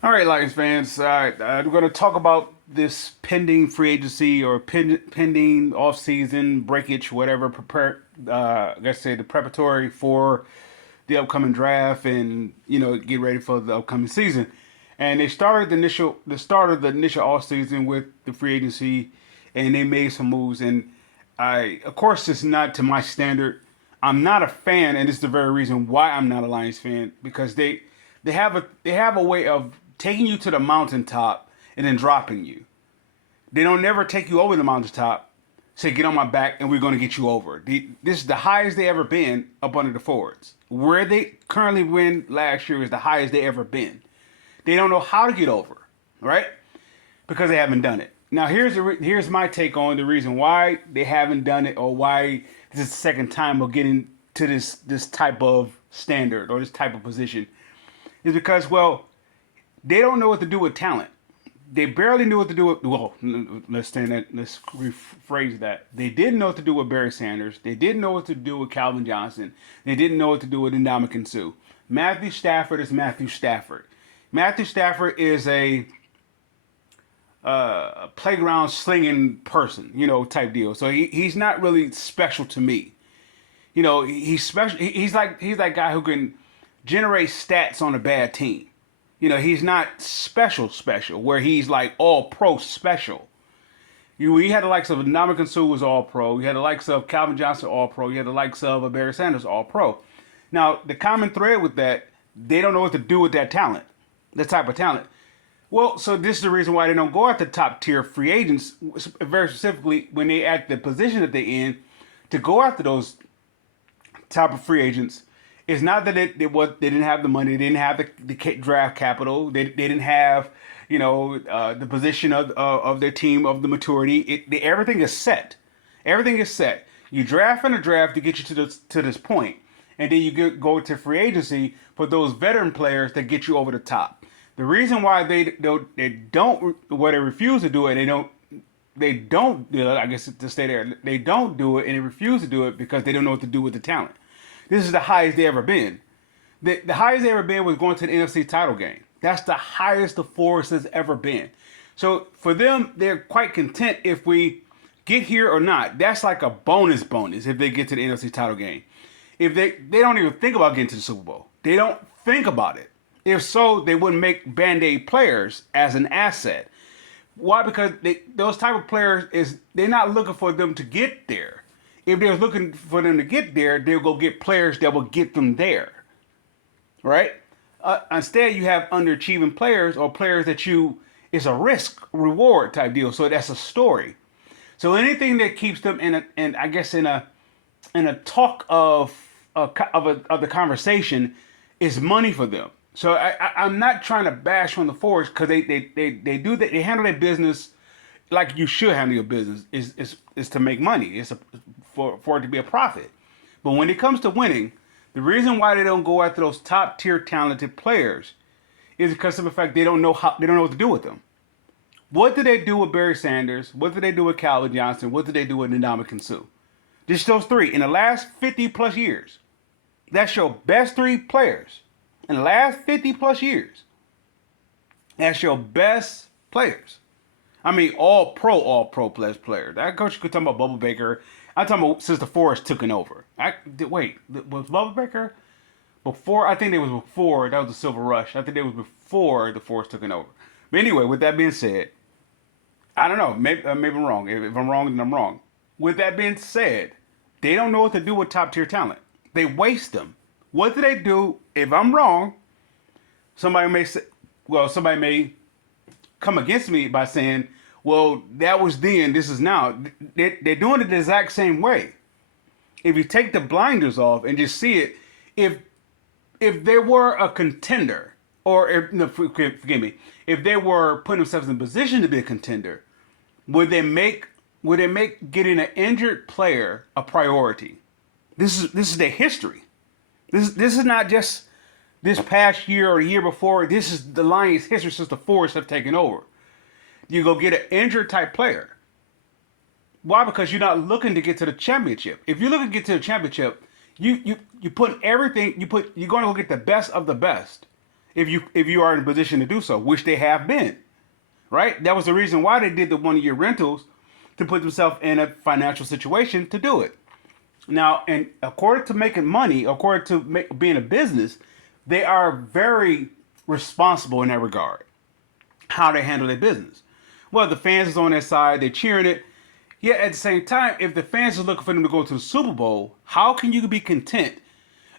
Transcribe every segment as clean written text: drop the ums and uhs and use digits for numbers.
All right, Lions fans. We're going to talk about this pending free agency or pending off-season breakage, whatever. Let's say the preparatory for the upcoming draft, and get ready for the upcoming season. And they started the start of the initial off season with the free agency, and they made some moves. And of course, it's not to my standard. I'm not a fan, and this is the very reason why I'm not a Lions fan, because they have a way of taking you to the mountaintop and then dropping you. They don't never take you over the mountaintop, say get on my back and we're going to get you over. This is the highest they ever been up under the forwards. Where they currently win last year is the highest they ever been. They don't know how to get over, right? Because they haven't done it. Now here's my take on the reason why they haven't done it, or why this is the second time of getting to this type of standard or this type of position, is because, well, they don't know what to do with talent. They barely knew what to do with. Well, let's rephrase that. They didn't know what to do with Barry Sanders. They didn't know what to do with Calvin Johnson. They didn't know what to do with Ndamukong Suh. Matthew Stafford is Matthew Stafford. Matthew Stafford is a playground slinging person, type deal. So he's not really special to me. He's special. He's like guy who can generate stats on a bad team. He's not special, where he's like all pro special. You had the likes of Ndamukong Suh was all pro. You had the likes of Calvin Johnson all pro. You had the likes of Barry Sanders all pro. Now, the common thread with that, they don't know what to do with that talent, that type of talent. Well, so this is the reason why they don't go after top tier free agents, very specifically when they at the position that they in, to go after those type of free agents. It's not that they didn't have the money, they didn't have the draft capital, they didn't have the position of their team, of the maturity. Everything is set. Everything is set. You draft in a draft to get you to this point, and then you go to free agency for those veteran players that get you over the top. The reason why they refuse to do it, I guess to stay there, they don't do it and they refuse to do it because they don't know what to do with the talent. This is the highest they ever been. The highest they ever been was going to the NFC title game. That's the highest the Forest has ever been. So for them, they're quite content if we get here or not. That's like a bonus if they get to the NFC title game. If they don't even think about getting to the Super Bowl. They don't think about it. If so, they wouldn't make Band-Aid players as an asset. Why? Because those type of players, they're not looking for them to get there. If they're looking for them to get there, they'll go get players that will get them there, right? Instead, you have underachieving players, or players that it's a risk reward type deal. So that's a story. So anything that keeps them in a talk of the conversation is money for them. So I'm not trying to bash on the Force, because they do that. They handle their business like you should handle your business. Is to make money. It's for it to be a profit. But when it comes to winning, the reason why they don't go after those top tier talented players is because of the fact they don't know what to do with them. What did they do with Barry Sanders? What did they do with Calvin Johnson? What did they do with Ndamukong Suh? Just those three in the last 50 plus years. That's your best three players in the last 50 plus years. That's your best players. I mean, all pro players. That coach could talk about Bubba Baker. I'm talking about since the Forest took it over. Was Bubba Baker before? I think it was before. That was the Silver Rush. I think it was before the Forest took it over. But anyway, with that being said, I don't know. Maybe I'm wrong. If I'm wrong, then I'm wrong. With that being said, they don't know what to do with top tier talent. They waste them. What do they do? If I'm wrong, somebody may come against me by saying, well, that was then, this is now. They're doing it the exact same way. If you take the blinders off and just see it, if they were a contender, or forgive me, if they were putting themselves in a position to be a contender, would they make getting an injured player a priority? This is their history. This is not just this past year or a year before. This is the Lions' history since the Forest have taken over. You go get an injured type player. Why? Because you're not looking to get to the championship. If you're looking to get to the championship, you put everything. You're going to go get the best of the best. if you are in a position to do so, which they have been, right? That was the reason why they did the 1 year rentals, to put themselves in a financial situation to do it. Now, and according to making money, according to being a business, they are very responsible in that regard. How they handle their business. Well, the fans is on their side, they're cheering it. Yet at the same time, if the fans are looking for them to go to the Super Bowl, how can you be content?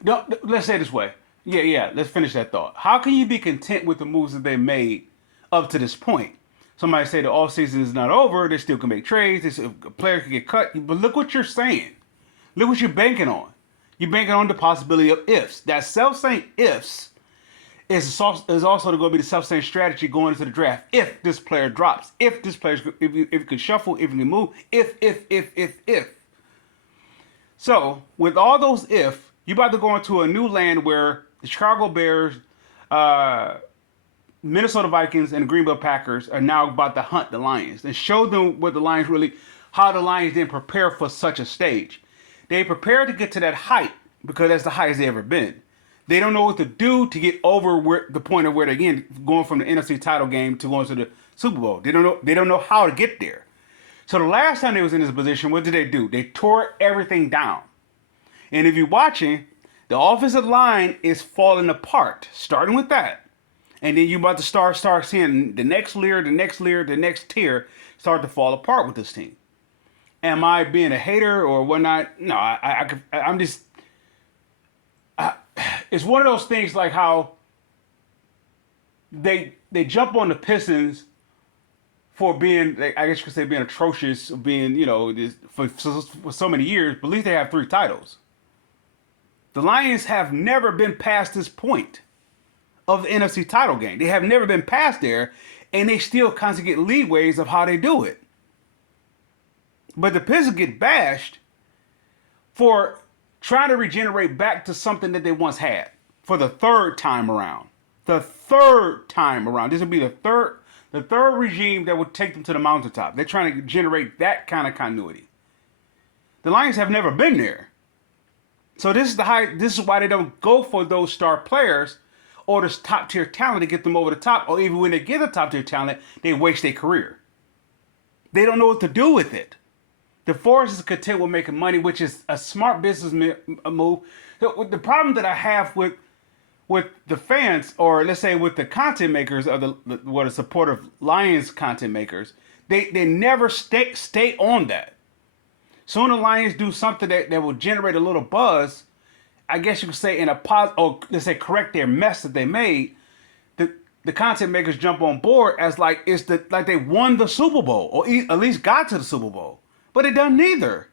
Let's say it this way. Yeah. Let's finish that thought. How can you be content with the moves that they made up to this point? Somebody say the offseason is not over. They still can make trades. A player can get cut. But look what you're saying. Look what you're banking on. You're banking on the possibility of ifs. That self-same ifs is also going to be the self-same strategy going into the draft. If this player drops, if this player, if you could shuffle, if you can move, if. So with all those if, you're about to go into a new land where the Chicago Bears, Minnesota Vikings, and the Green Bay Packers are now about to hunt the Lions and show them what the Lions really, how the Lions didn't prepare for such a stage. They prepared to get to that height because that's the highest they've ever been. They don't know what to do to get over the point of where they're again going from the NFC title game to going to the Super Bowl. They don't know. They don't know how to get there. So the last time they was in this position, what did they do? They tore everything down. And if you're watching, the offensive line is falling apart. Starting with that, and then you're about to start seeing the next layer, the next tier start to fall apart with this team. Am I being a hater or whatnot? No, I'm just. It's one of those things like how they jump on the Pistons for being, I guess you could say, being atrocious, being, for so many years, but at least they have 3 titles. The Lions have never been past this point of the NFC title game. They have never been past there, and they still constantly get leadways of how they do it. But the Pistons get bashed for trying to regenerate back to something that they once had for the third time around. The third time around. This would be the third regime that would take them to the mountaintop. They're trying to generate that kind of continuity. The Lions have never been there. So this is why they don't go for those star players or this top tier talent to get them over the top, or even when they get a top tier talent, they waste their career. They don't know what to do with it. The Forest is content with making money, which is a smart business move. The problem that I have with the fans, or let's say with the content makers of the supportive Lions content makers, they never stay on that. Soon the Lions do something that will generate a little buzz, I guess you could say in a positive, or let's say correct their mess that they made. The content makers jump on board as like they won the Super Bowl, or at least got to the Super Bowl. But it done neither.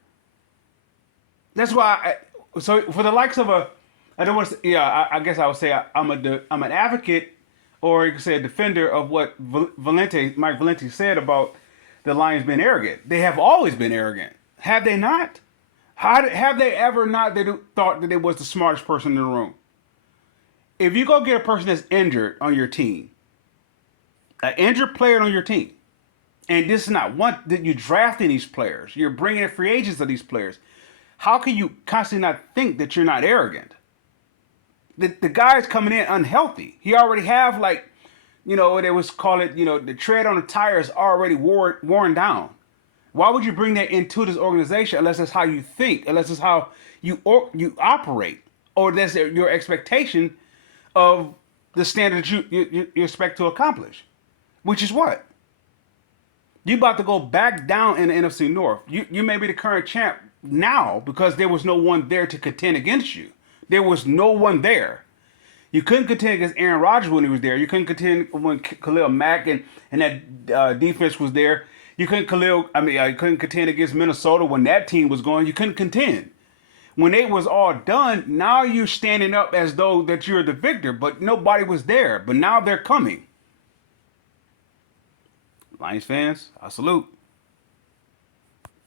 That's why. So for the likes of I don't want to. Yeah, I guess I would say I'm an advocate, or you could say a defender of what Mike Valenti said about the Lions being arrogant. They have always been arrogant. Have they not? Have they ever not? They thought that they was the smartest person in the room. If you go get a person that's injured on your team, an injured player on your team. And this is not one that you're drafting these players. You're bringing in free agents of these players. How can you constantly not think that you're not arrogant? The guy's coming in unhealthy. He already have they was call it, the tread on the tire is already worn down. Why would you bring that into this organization unless that's how you think, unless it's how you operate, or that's your expectation of the standard that you expect to accomplish, which is what? You about to go back down in the NFC North. You may be the current champ now because there was no one there to contend against you. There was no one there. You couldn't contend against Aaron Rodgers when he was there. You couldn't contend when Khalil Mack and that defense was there. You couldn't contend against Minnesota when that team was going. You couldn't contend. When it was all done, now you're standing up as though that you're the victor, but nobody was there. But now they're coming. Lions fans, I salute.